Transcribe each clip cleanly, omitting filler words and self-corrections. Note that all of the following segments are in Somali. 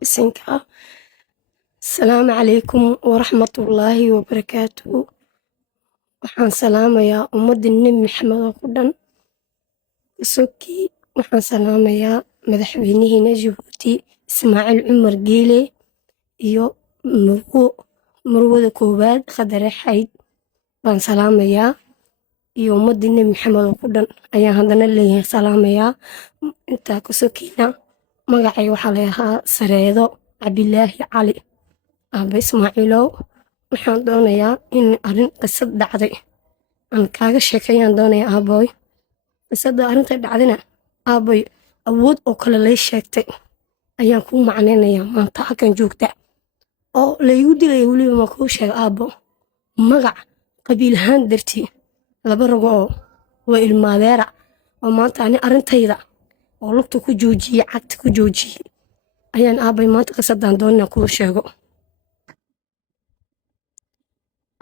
بسنكا. السلام عليكم ورحمة الله وبركاته. waxaan salaamayaa ummadda Nabi Maxamed oo ku dhan isokii waxaan salaamayaa madaxweynaheena Jabuuti Ismaaciil Cumar Geele iyo marwada koowaad Khadare Xayd baan salaamayaa iyo ummadda Nabi Maxamed oo ku dhan ayaan haddana leeyahay salaamayaa intaa ku sokiina magacay waxaa la yahaa Sareedo Cabdilaahi Cali Aba Ismaaciilow waxaan doonayaa in arrin qisad dhacday aan kaaga sheekayaan doonayaa aaboy qisada arrinta dhacdina aaboy awood oo kale lay sheegtay ayaan kuu macnaynayaa maanta halkan joogta oo laygu dilay weliba ma kuu sheeg aabo magac qabiil ahaan dartii laba rago oo waa ilmaadeera oo maanta ani arrintayda oo lugta ku joojiyey cagta ku joojiyey ayaan aabay maanta qisadaan doonaa kuu sheego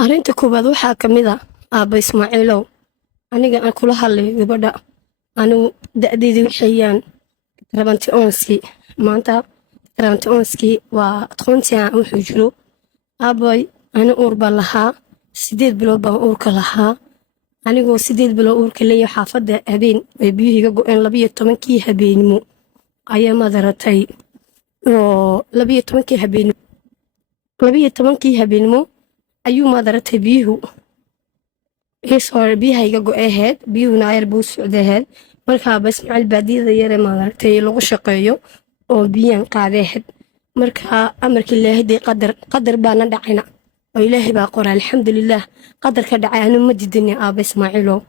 arrinta koowaad waxaa ka mid ah Aba Ismaaciilow aniga aan kula hadlay gabadha anigu da'deedii waxayaan 21 maanta 21 waa 20 wuxuu jiro aabay ana uur baan lahaa 8 bilood baan uurka lahaa anigoo 8 bilood uurka leeyahay xaafadda habeen way biyuhiga go'een 12 habeenimo ayaa madaratay oo 12 habeenimo ayuu madaratay biyuhu biyahayga go'aheed biyuhuna ayar buu socdaheed markaa Aba Ismaaciil baadiyada yare madaratay lagu shaqeeyo oo biyan qaadeheed markaa amarkii ilaahay qadar baana dhacayna oo ilaahay baa qoray alxamdulillaah qadarka dhacay anu ma didin Aba Ismaaciilow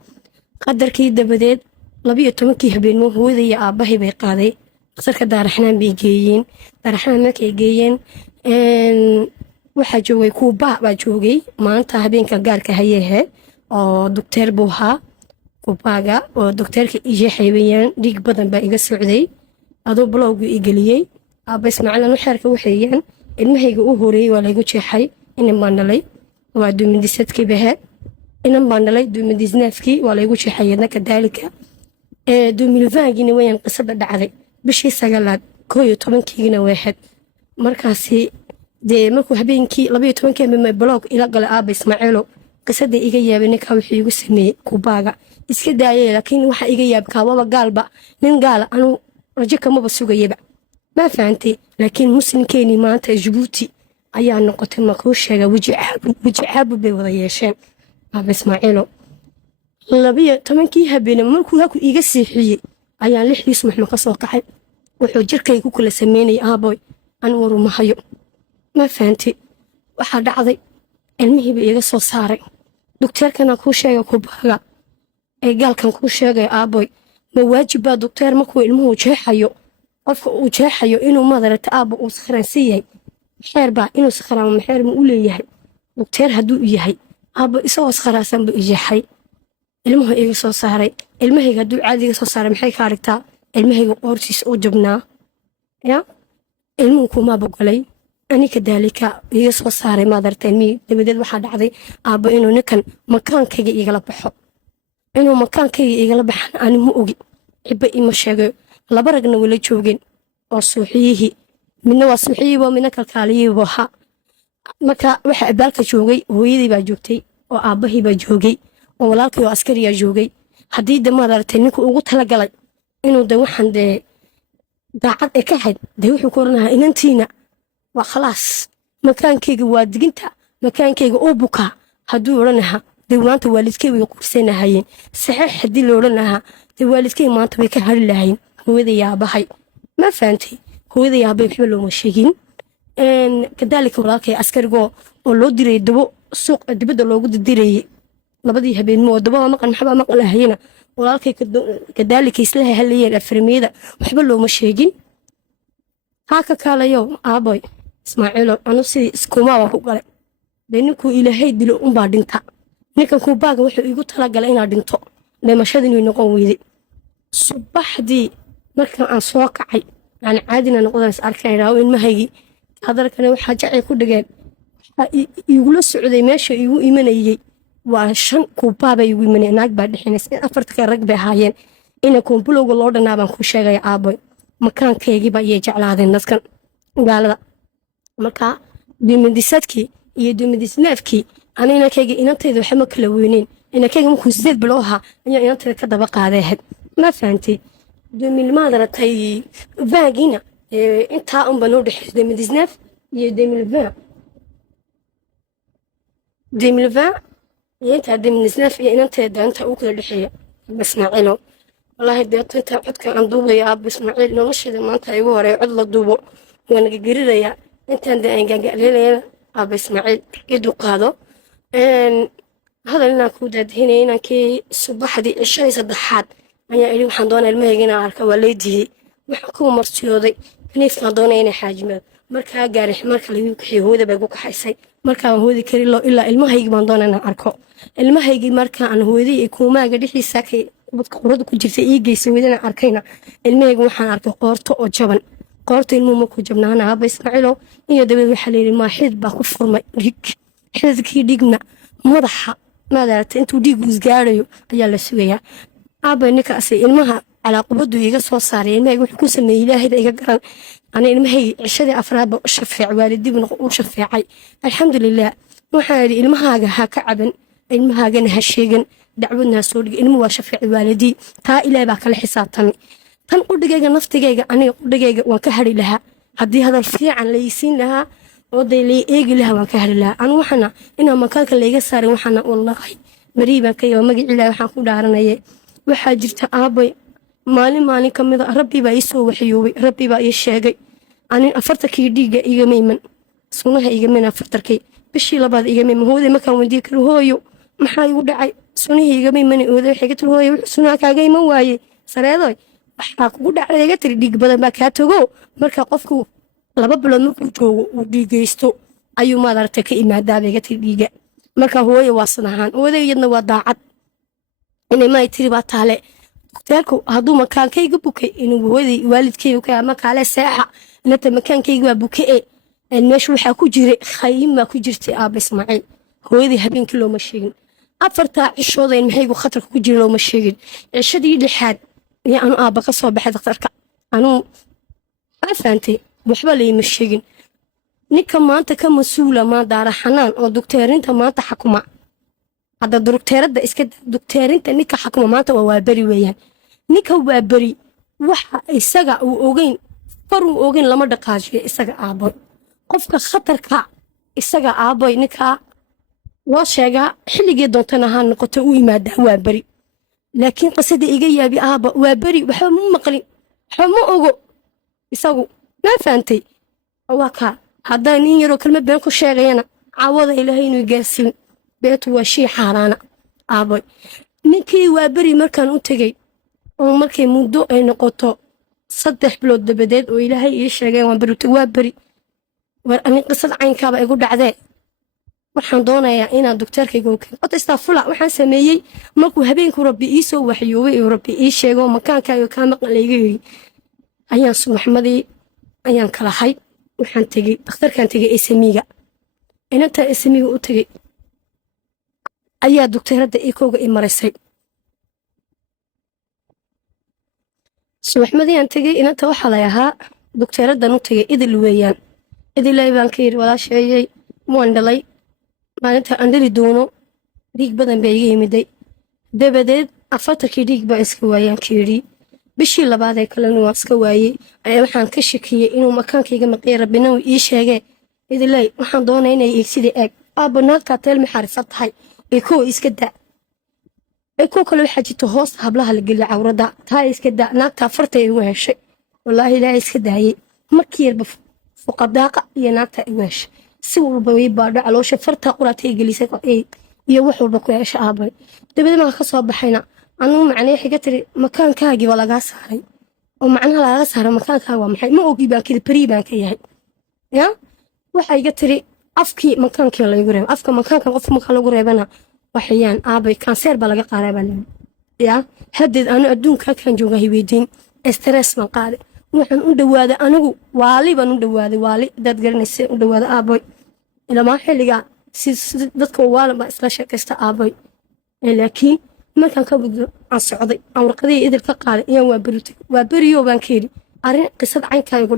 qadarkii dabadeed 12 habeenimo hooyada iyo aabahay bay qaaday qasarka daaraxnaan bay geeyeen daaraxnaan markay geeyeen waxaa joogay Kuuba baa joogay maanta habeenka gaarka hayehe oo doctor buu ahaa Kuubaga oo doctorka ii xeebayaan dhiig badan baa iga socday adoo blog ii galiyay Aba Ismaaciil xeerka waxayaan ilmahayga u horeeyay waa lagu jeexay inaan baan dhalay waa 2017 bahe inaan baan dhalay 2019 waa lagu jeexay dadka daalika 2020 wayaan qisada dhacday bishii 9aad 11 waaxad markaasi dee markuu habeenkii 12 ma blog ila galay Aba Ismaaciilow qisada iga yaabay ninka wuxuu igu sameeyay Kuubaga iska daayay laakiin waxa iga yaabka waba gaalba nin gaal anu rajo kama basugayba ma fahanti laakiin muslimkeeni maanta Jabuuti ayaa noqotay ma kuu sheega waji caab bay wada yeesheen Aba Ismaaciilow 12 habeen markuu haku iga siixiyay ayaan 6 subax ma ka soo kacay wuxuu jirkaygu kula sameeyay aaboy aan warumahayo ma fahanti waxa dhacday ilmihiiba iga soo saaray doctorkana kuu sheegay Kuubaga ee gaalkan kuu sheegay aaboy ma waajib baa doctor markuu ilmuhu jeexayo qofka uu jeexayo inuu madarata aabo uu sakhraansiiyay xeer baa inuu sakhraamo maxeer ma u leeyahay doctor hadduu yahay aabo isoo sakhraasan buu jeexay ilmuhu iga soo saaray ilmahayga hadduu caadiga soo saaray maxay ka aragtaa ilmahayga qoortiis oo jabnaa ya ilmuhu kuma boqolay anika daalika iga soo saaray maadartay dabadeed waxaa dhacday aabo inuu ninkan makaankayga igala baxo inuu makaankayga igala baxan ani ma ogi ciba ima sheegay laba ragna wala joogeen oo suuxiyihii midna waa suuxiyihii midna kalkaaliyihii waxa marka waxa abaalka joogay hooyadii baa joogtay oo aabahii baa joogay oo walaalkii oo askariya joogay haddii de maadartay ninku ugu talagalay inuu de waxaan dee daacad ay ka hayd dee wuxuu ku oranahaa inantiina waa khalaas makaankayga waa diginta makaankayga oo bukaa hadduu odhan lahaa dee maanta waalidkay way quursanahayeen saxiix haddii la odhan lahaa dee waalidkay maanta way ka hari lahayn hooyada yaabahay ma fahantay hooyada yaabay waxba looma sheegin kadaalika walaalkay askarigoo oo loo diray dabo suuq dibadda loogu dirayay labadii habeenimo oo dabo maqan maxba maqan lahayna walaalkay kadaalika isla halayeen afrimiyada waxba looma sheegin haka kaalayo aaboy Ismaaciilow anu si iskuma waa ku galay de ninkuu ilaahay dilo baa dhinta ninkan Kuubaga wuxuu igu talagalay inaan dhinto dhimashadii inuu noqon weeyday subaxdii markaan aan soo kacay yani caadina noqdaan arkayna ilmahaygi hadarkana waxa jacay ku dhigeen igula socday meesha igu imanayay waa 5 Kuubaga igu imanay naag baa dhixinaysa 4 rag bay haayeen ina kumbulowga loo dhanaa baan ku sheegay aaboy makaankaygi baa iyo jeclaadeen dadkan gaalada. Marka 2017kii iyo 2019kii ana inankayga inantayda waxba ma kala weyneyn. Inankayga markuu 8 bilood ahaa ayaa inantayda ka daba qaaday ahayd. Ma fahantay 2000 vaagina intaa un baan u dhexeeyay 2019 iyo 2020 iyo intaa 2019 iyo inantayda inta uu kala dhexeeya Ismaaciilo. والله ديت أنت عدك عن دوبة يا أبو إسماعيل نمشي ما أنت أيوه رأي عدل الدوبة وأنا جريرة يا أنت عند أنجا ليلة أبو إسماعيل يدو قاضو إن هذا اللي نقوله هنا كي الصباح دي الشاي صدحات أنا اليوم حضون المهجنا عارك وليدي وحكومة مرتيودي كنيف حضون أنا حاجمه مركا جارح مركا اللي يوكي هو ده بيجوك حيسي مركا هو ذي كري الله إلا المهيج بندون أنا عاركه المهيج مركا عن هو ذي يكون ما قديش يساكي قرده كجرت إيجي سويدنا أركينا الميج وحنا أركو قارته أو جبن قارته المومك وجبنا أنا أبى إسماعيله إيه دبي حليل ما حد بخفر ما ريك حد كي ديجنا مضحى ماذا أنتوا ديجوز جاريو يلا سويها أبى نكاسي المها على قبضه يجلس وصاري الميج وحكون سمي إله هذا يجرن أنا المهي عشرة أفراد شفع والدي من وشفعي الحمد لله وحالي المها هكعبن المها جن هالشيء دعونا سوري إنه وشفع والدي تا إلى باك الحساب تاني تنقول دقيقة نفط دقيقة أنا دقيقة وكهري لها هدي هذا الفيع عن ليسين لها وضي لي إيجي لها وكهري لها أنا وحنا إنها مكان اللي يجسر وحنا والله مريبا كي ومجي إلى وحنا دارنا يه وحاجرت أبي مالي كم إذا ربي بيسوي وحيوي ربي بيشجع أنا أفرتك يديجة إيجا ميمن صنها إيجا من أفرتك بشي لبعض إيجا ميمن هو ذي مكان وديك هو maxay u dhacay sunihii iga miimani ooday waxay ka tilhooyay sunaa kaaga iman waayay sareedoy waxa kugu dhacay iga tiri dhiig badan baa ka tago marka qofku 2 bilood markuu joogo uu dhiigeysto ayuu maadarta ka imaadaa iga tiri dhiiga marka hooyo waa sanahan oodayadna waa daacad inay ma tiri baa taale doctorku haduu makaankayga bukay inuu hooyadii waalidkayga ka ama kale saaxa inta makaankayga waa bukay meeshu waxa ku jiray khayma ku jirtay aab Ismaaciil hooyadii habeenkii loo ma sheegin afarta cishooda in maxay khatar ku jiro loo ma sheegin cishadii dhixaad iyo aanu aaba ka soo baxay dhakhtarka aanu afaantay waxba leeyma sheegin ninka maanta ka masuula ma daara xanaan oo doctorinta maanta xukuma hadda doctorada iska doctorinta ninka xukuma maanta waa bari weeyaan ninka waa bari waxa isaga uu ogeyn faru ogeyn lama dhaqaajiyo isaga aabo qofka khatarka isaga aabo ninka loo sheegaa xilligii doontana ha noqoto uu yimaada waa bari laakiin qasada iga yaabi aaba waa bari waxa ma maqlin waxa ma ogo isagu ma faantay waa ka haddaan in yaro kalma been ku sheegayna caawada ilaahay inuu gaarsiin beetu waa shay xaaraana aaba ninkii waa bari markaan u tagay oo markay muddo ay noqoto 3 bilood dabadeed oo ilaahay ii sheegay waan bari waa bari war ani qisad caynkaaba igu dhacday waxaan doonayaa inaan doctorkayga u keeno istaafula waxaan sameeyay markuu habeenku rabbi ii soo waxyoobay oo rabbi ii sheego makaankaaga ka maqan leeyay ayaan subaxmadii ayaan kala hay waxaan tagay dhakhtarkaan tagay ismiga inta ismiga u tagay ayaa doctorada ikooga i marisay subaxmadii aan tagay inta waxa la yahaa doctoradan u tagay idil weeyaan idilay baan ka yiri walaasheeyay waan dhalay maalinta aan dhali doono dhiig badan bay iga yimiday dabadeed afartakii dhiig baa iska waayaan kiri bishii labaad ee kalena waan iska waayay ayaa waxaan ka shakiyay inuu makaankayga maqay rabbina uu ii sheegay idilay waxaan doonayaa inay eegsidii eeg aaba naagta teel maxarifad tahay ee koo iska daa ee koo kale waxa jirto hoos hablaha la geliyo cawrada taa iska daa naagta afartay igu heshay wallaahi ilaahay iska daayay markii yarba fuqadaaqa iyo naagta igu heshay si walba way baadho caloosha farta quraatay gelisay iyo wax walba ku yeesha aabay dabadii ma ka soo baxayna anuu macnaa xiga tiri makaankaagi waa laga saaray oo macnaha laga saaray makaankaaga waa maxay ma ogi baan kiri bari baan ka yahay ya waxa iga tiri afkii makaankii lagu reeb afka makaanka qof ma kala reebana waxayaan aabay kanseer baa laga qaaray baan ya haddii aanu adduunka kan jooga hibeedin stress ma qaaday waxaan u dhawaaday anigu waali baan u dhawaaday waali dad garanaysa u dhawaaday aabay ilaa xilliga si dadka waalba isla sheekaysta aabay laakiin markaan ka buddo aan socday aan warqadii idil ka qaaday iyo waa bariyo baan ka yiri arrin qisad caynka igu